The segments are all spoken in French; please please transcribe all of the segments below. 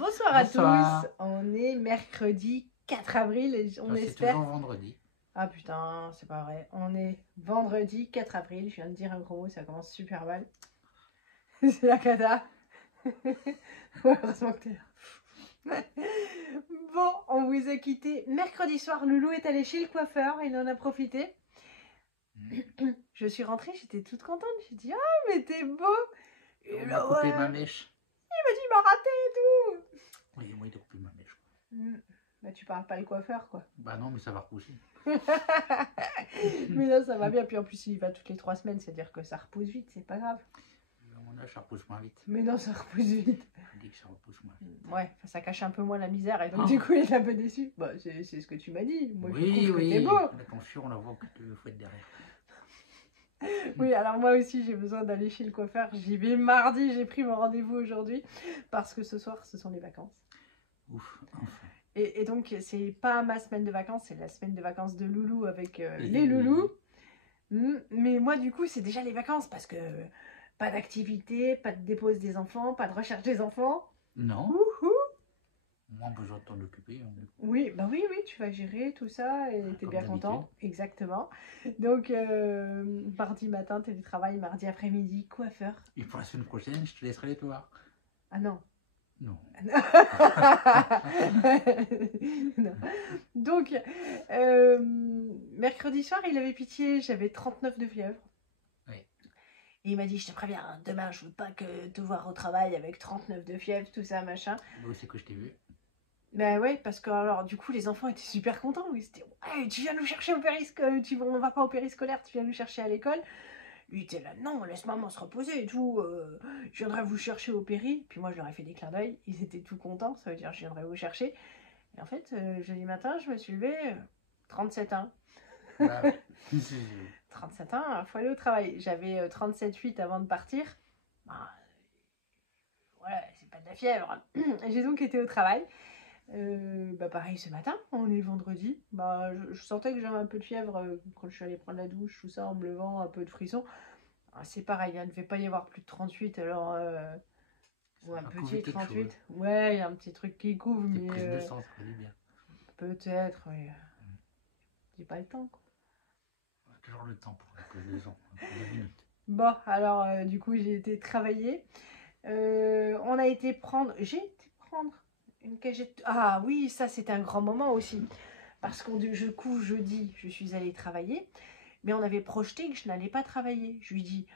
Bonsoir à Bonsoir. tous, on est mercredi 4 avril et on C'est espère... toujours vendredi. Ah putain, c'est pas vrai, on est vendredi 4 avril, je viens de dire un gros mot, ça commence super mal. C'est la cata. Ouais, heureusement que t'es là. Bon, on vous a quitté mercredi soir, Loulou est allé chez le coiffeur, il en a profité. Je suis rentrée, j'étais toute contente, j'ai dit « Ah mais t'es beau !» On m'a coupé ma mèche. Il m'a dit « Il m'a raté et tout !» Oui, moi il a coupé ma mèche. Bah tu parles pas le coiffeur quoi. Bah non, mais ça va repousser. Mais là ça va bien, puis en plus il y va toutes les 3 semaines, c'est-à-dire que ça repousse vite, c'est pas grave. À mon âge, ça repousse moins vite. Mais non, ça repousse vite. Je dis que ça repousse moins vite. Ouais, ça cache un peu moins la misère et donc du coup il est un peu déçu. Bah c'est ce que tu m'as dit, moi je trouve que t'es beau. La coiffure, on la voit que tu fouettes derrière. Oui, alors moi aussi j'ai besoin d'aller chez le coiffeur, j'y vais mardi, j'ai pris mon rendez-vous aujourd'hui parce que ce soir ce sont les vacances. Ouf, enfin. Et donc c'est pas ma semaine de vacances, c'est la semaine de vacances de Loulou avec les loulous. Mais moi du coup c'est déjà les vacances parce que pas d'activité, pas de dépose des enfants, pas de recherche des enfants. Non. Wouhou. Moi, besoin de t'en occuper. Oui, bah oui, tu vas gérer tout ça et t'es Comme bien content. Exactement. Donc, mardi matin, télétravail, mardi après-midi, coiffeur. Et pour la semaine prochaine, je te laisserai les voir. Ah non. Non. Non. Donc, mercredi soir, il avait pitié, j'avais 39 de fièvre. Oui. Et il m'a dit, je te préviens, demain, je veux pas que te voir au travail avec 39 de fièvre, tout ça, machin. Où c'est que je t'ai vu? Ben ouais, parce que alors du coup les enfants étaient super contents. Ils étaient ouais, tu viens nous chercher au périscolaire, on va pas au périscolaire, tu viens nous chercher à l'école. Lui était là, non, laisse maman se reposer et tout. Je viendrai vous chercher au péri. Puis moi je leur ai fait des clins d'œil, ils étaient tout contents, ça veut dire je viendrai vous chercher. Et en fait, jeudi matin, je me suis levée, 37 ans. Bah, 37 ans, il faut aller au travail. J'avais 37,8 avant de partir. Bah, voilà, c'est pas de la fièvre. J'ai donc été au travail. Bah pareil ce matin, on est vendredi, bah je sentais que j'avais un peu de fièvre quand je suis allée prendre la douche, tout ça, en me levant, un peu de frisson. Ah, c'est pareil, il ne devait pas y avoir plus de 38, alors ou un petit 38. Ouais, il y a un petit truc qui couvre, mais prise de sang, ça ferait bien. Peut-être, oui. J'ai pas le temps quoi. On a toujours le temps pour la prise de sang, 2 minutes. Bon, alors du coup j'ai été travailler. On a été prendre, j'ai été prendre une cagette. Ah oui, ça c'était un grand moment aussi. Parce que du coup, jeudi, je suis allée travailler. Mais on avait projeté que je n'allais pas travailler. Je lui dis,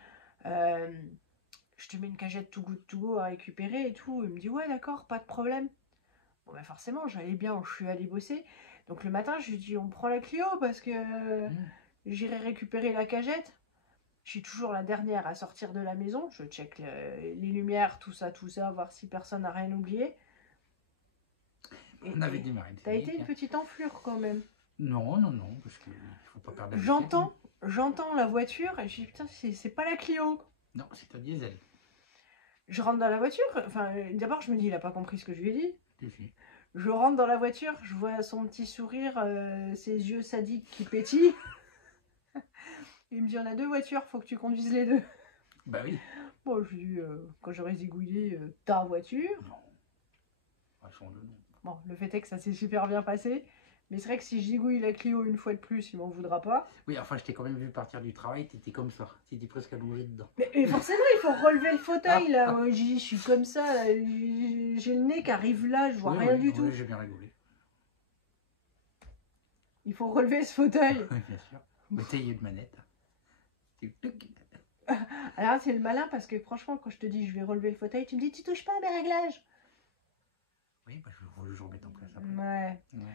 je te mets une cagette Too Good To Go à récupérer et tout. Il me dit, ouais, d'accord, pas de problème. Bon, ben forcément, j'allais bien, je suis allée bosser. Donc le matin, je lui dis, on prend la Clio parce que j'irai récupérer la cagette. Je suis toujours la dernière à sortir de la maison. Je check les lumières, tout ça, voir si personne n'a rien oublié. On avait démarré. T'as été une petite enflure quand même. Non, parce qu'il faut pas perdre la vitesse. J'entends la voiture et je dis putain, c'est pas la Clio. Non, c'est un diesel. Je rentre dans la voiture, enfin d'abord je me dis il a pas compris ce que je lui ai dit. Si. Je rentre dans la voiture, je vois son petit sourire, ses yeux sadiques qui pétillent. Il me dit on a 2 voitures, faut que tu conduises les 2. Bah oui. Bon, je lui dis quand j'aurai zigouillé ta voiture. Non. Change de nom. Bon, le fait est que ça s'est super bien passé. Mais c'est vrai que si je zigouille la Clio une fois de plus, il m'en voudra pas. Oui, enfin, je t'ai quand même vu partir du travail, t'étais comme ça. T'étais presque allongé dedans. Mais forcément, il faut relever le fauteuil, là. Je suis comme ça, j'ai le nez qui arrive là, je vois rien du tout. J'ai bien rigolé. Il faut relever ce fauteuil. Oui, bien sûr. Bouteille de manette. Alors, c'est le malin, parce que franchement, quand je te dis je vais relever le fauteuil, tu me dis, tu touches pas à mes réglages. Oui, bah, je vais le remettre en place après. Ouais.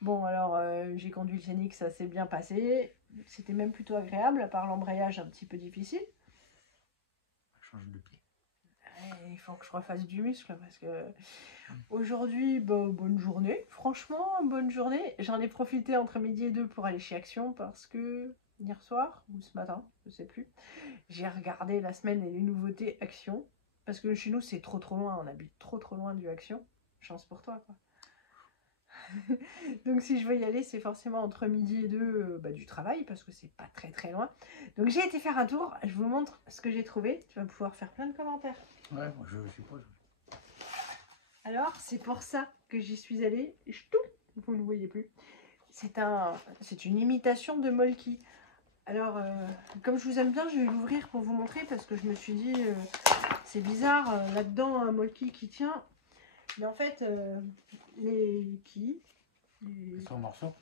Bon, alors, j'ai conduit le Scénic, ça s'est bien passé. C'était même plutôt agréable, à part l'embrayage un petit peu difficile. Change de pied. Il faut que je refasse du muscle, parce que aujourd'hui, bah, bonne journée. Franchement, bonne journée. J'en ai profité entre midi et 2 pour aller chez Action, parce que hier soir, ou ce matin, je sais plus, j'ai regardé la semaine et les nouveautés Action. Parce que chez nous, c'est trop loin, on habite trop loin du Action. Chance pour toi, quoi. Donc si je veux y aller, c'est forcément entre midi et 2 du travail, parce que c'est pas très loin. Donc j'ai été faire un tour, je vous montre ce que j'ai trouvé. Tu vas pouvoir faire plein de commentaires. Ouais, moi je suppose. Alors, c'est pour ça que j'y suis allée. Vous ne le voyez plus. C'est une imitation de Molki. Alors, comme je vous aime bien, je vais l'ouvrir pour vous montrer parce que je me suis dit, c'est bizarre, là-dedans, un Molki qui tient. Mais en fait, les Ils sont en morceaux.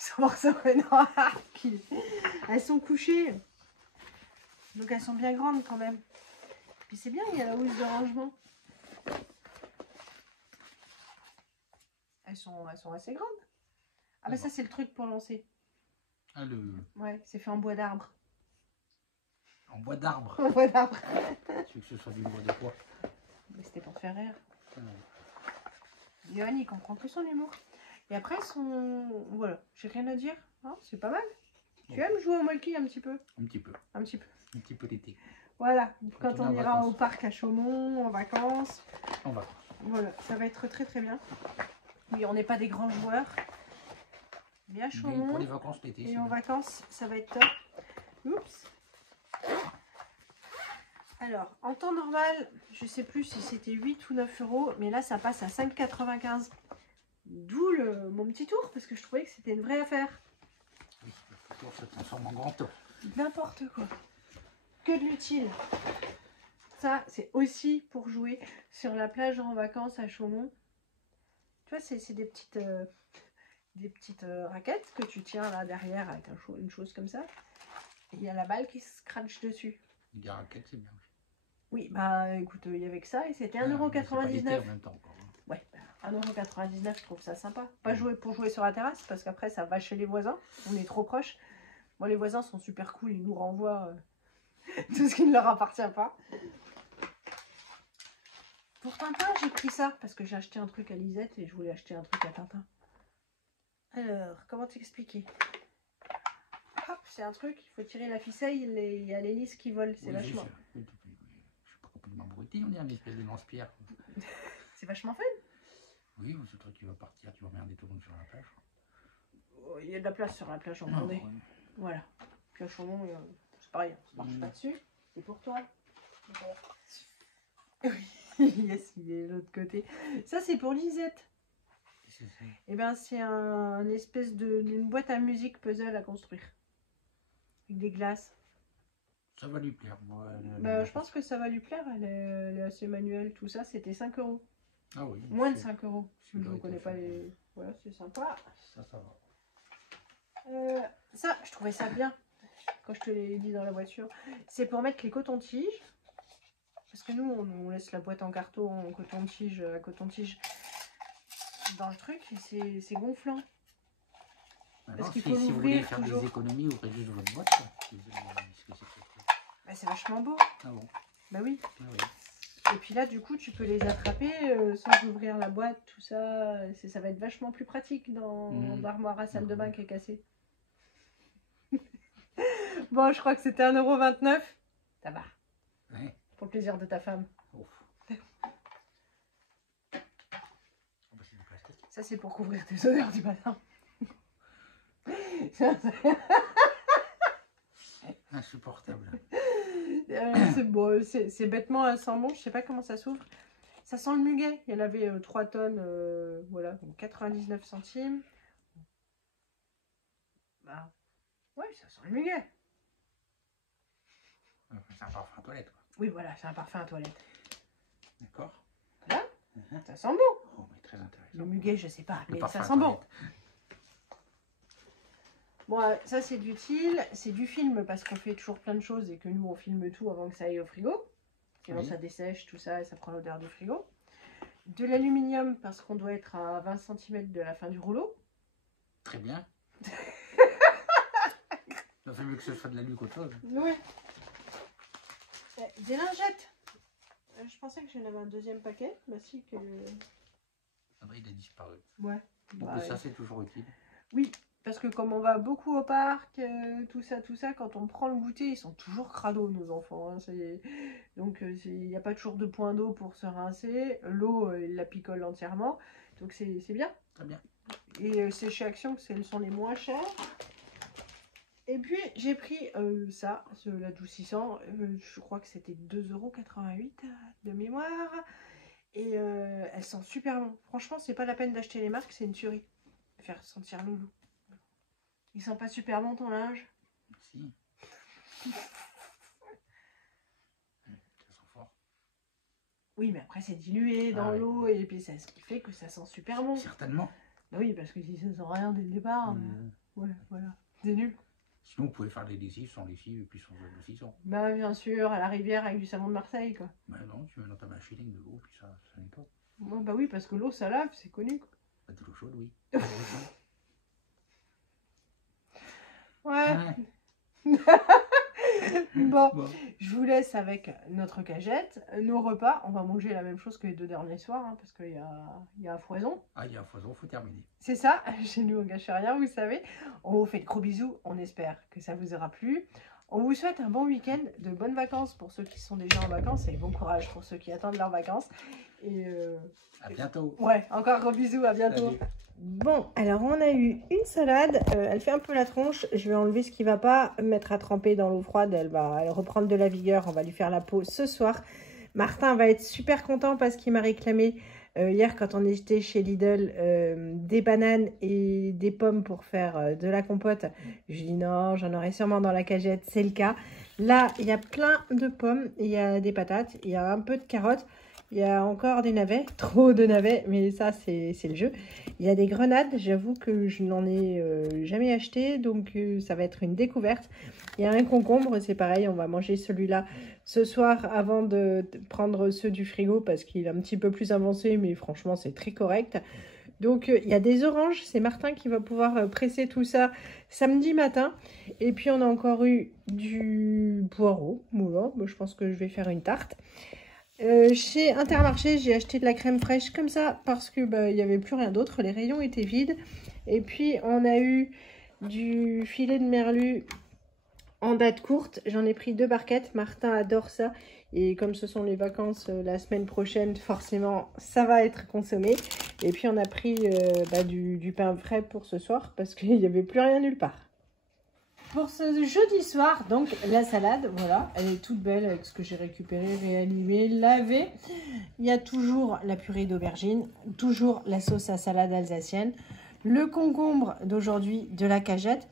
sont morceaux, non, elles sont couchées. Donc, elles sont bien grandes quand même. Puis c'est bien, il y a la housse de rangement. Elles sont assez grandes. Ah, mais ça, c'est le truc pour lancer. Ah, Ouais, c'est fait en bois d'arbre. en bois d'arbre. En bois d'arbre. Tu veux que ce soit du bois de quoi? Mais c'était pour te faire rire. Ah, Johan, il comprend plus son humour. Et après, voilà, j'ai rien à dire. Hein, c'est pas mal. Tu aimes jouer au Molki un petit peu? un petit peu. Un petit peu. Un petit peu l'été. Voilà, Quand quand on est on en ira vacances. au parc à Chaumont, en vacances. On va. Voilà, ça va être très très bien. Oui, on n'est pas des grands joueurs. Mais à Pour Chaumont les vacances l'été. et en vacances, ça va être top. Oups. Alors, en temps normal, je sais plus si c'était 8 ou 9 euros, mais là, ça passe à 5,95. D'où mon petit tour, parce que je trouvais que c'était une vraie affaire. Oui, le tour se transforme en grand tour. N'importe quoi. Que de l'utile. Ça, c'est aussi pour jouer sur la plage en vacances à Chaumont. Tu vois, c'est des petites raquettes que tu tiens là derrière avec une chose comme ça. Et il y a la balle qui se scratch dessus. Les raquettes, c'est bien. Oui, bah écoute, il y avait que ça et c'était Ah, mais c'est pas l'été 1,99 en même temps, quoi. Ouais, 1,99 €, je trouve ça sympa. Pas jouer pour jouer sur la terrasse parce qu'après ça va chez les voisins. On est trop proches. Moi, les voisins sont super cool, ils nous renvoient tout ce qui ne leur appartient pas. Pour Tintin, j'ai pris ça parce que j'ai acheté un truc à Lisette et je voulais acheter un truc à Tintin. Alors, comment t'expliquer? Hop, c'est un truc, il faut tirer la ficelle, il y a l'hélice qui vole, c'est Oui, vachement... je suis pas complètement abruti, on est un espèce de lance-pierre. C'est vachement fun. Oui, ce truc qui va partir, tu vas emmerder tout le monde sur la plage. Oh, il y a de la place sur la plage en Non, Vendée. ouais. Voilà. Puis à Chaumont, c'est pareil, ça marche pas dessus. C'est pour toi. Yes, il est de l'autre côté. Ça, c'est pour Lisette. Et ben, c'est un espèce d'une boîte à musique puzzle à construire. Avec des glaces. Ça va lui plaire. Moi, Bah, je pense que ça va lui plaire. Elle est assez manuelle, tout ça. C'était 5 €. Ah oui. Moins de 5 €. Je celui-là ne était connais pas fait. les. Voilà, c'est sympa. Ça va. Ça, je trouvais ça bien. Quand je te l'ai dit dans la voiture. C'est pour mettre les cotons-tiges. Parce que nous, on laisse la boîte en carton, en coton-tige, à coton-tige dans le truc. Et c'est gonflant. Maintenant, qu'il si, faut si vous l'ouvrir voulez faire toujours. des économies, ouvrez juste votre boîte. Quoi. Bah, c'est vachement beau. Ah bon? Bah oui. Ah oui. Et puis là, du coup, tu peux les attraper sans ouvrir la boîte, tout ça. Ça va être vachement plus pratique dans l'armoire à salle de bain qui est cassée. Bon, je crois que c'était 1,29 €. Ça va. Ouais. Pour le plaisir de ta femme. Ouf. Oh, bah, c'est du plastique. Ça, c'est pour couvrir tes odeurs du matin. Insupportable. C'est bon, c'est bêtement un sent bon. Je sais pas comment ça s'ouvre. Ça sent le muguet. Il y en avait 3 tonnes. Voilà, donc 99 centimes. Bah, ouais, ça sent le muguet. C'est un parfum à toilette, quoi. Oui, voilà, c'est un parfum à toilette. D'accord. Voilà. Ça sent bon. Oh, mais très intéressant. Le muguet, je sais pas, Le mais parfum ça à sent bon. toilette. Bon, ça c'est d'utile. C'est du film parce qu'on fait toujours plein de choses et que nous on filme tout avant que ça aille au frigo. Sinon Oui. ça dessèche tout ça et ça prend l'odeur du frigo. De l'aluminium parce qu'on doit être à 20 cm de la fin du rouleau. Très bien. Ça fait mieux que ce soit de la lutte qu'autre chose. Oui. Des lingettes. Je pensais que j'en avais un deuxième paquet. Bah si que... Ah bah, il a disparu. Ouais. Donc Bah, ça, c'est toujours utile. oui, parce que comme on va beaucoup au parc, tout ça, quand on prend le goûter, ils sont toujours crado nos enfants. Hein, donc il n'y a pas toujours de point d'eau pour se rincer. L'eau, ils la picolent entièrement. Donc c'est bien. Très bien. Et c'est chez Action que ce sont les moins chers. Et puis j'ai pris ça, l'adoucissant. Je crois que c'était 2,88 € de mémoire. Et elles sentent super bon. Franchement, c'est pas la peine d'acheter les marques, c'est une tuerie. Faire sentir loulou. Il sent pas super bon ton linge? Si. Ça sent fort. Oui, mais après c'est dilué dans l'eau et puis c'est ce qui fait que ça sent super bon. Certainement. Bah oui, parce que si ça sent rien dès le départ, ouais, voilà, c'est nul. Sinon, vous pouvez faire des lessives sans lessive et puis sans adoucissant. Bah bien sûr, à la rivière avec du savon de Marseille, quoi. Bah non, tu mets dans ta machine avec de l'eau, puis ça nettoie. Ouais, bah oui, parce que l'eau ça lave, c'est connu, quoi. Bah, de l'eau chaude, oui. Ouais. Bon, je vous laisse avec notre cagette, nos repas. On va manger la même chose que les 2 derniers soirs, hein, parce qu'il y a à foison. Ah, il y a un foison, faut terminer. C'est ça, chez nous on gâche rien, vous savez. On vous fait de gros bisous, on espère que ça vous aura plu. On vous souhaite un bon week-end, de bonnes vacances pour ceux qui sont déjà en vacances et bon courage pour ceux qui attendent leurs vacances. Et à bientôt. Ouais, encore gros bisous, à bientôt. Salut. Bon, alors on a eu une salade, elle fait un peu la tronche, je vais enlever ce qui va pas, mettre à tremper dans l'eau froide, elle va reprendre de la vigueur, on va lui faire la peau ce soir. Martin va être super content parce qu'il m'a réclamé hier quand on était chez Lidl des bananes et des pommes pour faire de la compote. Je lui dis non, j'en aurai sûrement dans la cagette, c'est le cas. Là, il y a plein de pommes, il y a des patates, il y a un peu de carottes. Il y a encore des navets, trop de navets, mais ça c'est le jeu. Il y a des grenades, j'avoue que je n'en ai jamais acheté, donc ça va être une découverte. Il y a un concombre, c'est pareil, on va manger celui-là ce soir avant de prendre ceux du frigo parce qu'il est un petit peu plus avancé, mais franchement c'est très correct. Donc il y a des oranges, c'est Martin qui va pouvoir presser tout ça samedi matin. Et puis on a encore eu du poireau, voilà, je pense que je vais faire une tarte. Chez Intermarché, j'ai acheté de la crème fraîche comme ça parce que il n'y avait plus rien d'autre, les rayons étaient vides. Et puis on a eu du filet de merlu en date courte, j'en ai pris 2 barquettes, Martin adore ça. Et comme ce sont les vacances la semaine prochaine, forcément ça va être consommé. Et puis on a pris du pain frais pour ce soir parce qu'il n'y avait plus rien nulle part. Pour ce jeudi soir, donc la salade, voilà, elle est toute belle avec ce que j'ai récupéré, réanimé, lavé. Il y a toujours la purée d'aubergine, toujours la sauce à salade alsacienne, le concombre d'aujourd'hui de la cagette,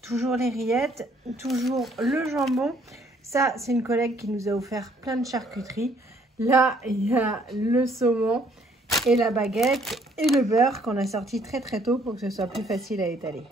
toujours les rillettes, toujours le jambon. Ça, c'est une collègue qui nous a offert plein de charcuterie. Là, il y a le saumon et la baguette et le beurre qu'on a sorti très très tôt pour que ce soit plus facile à étaler.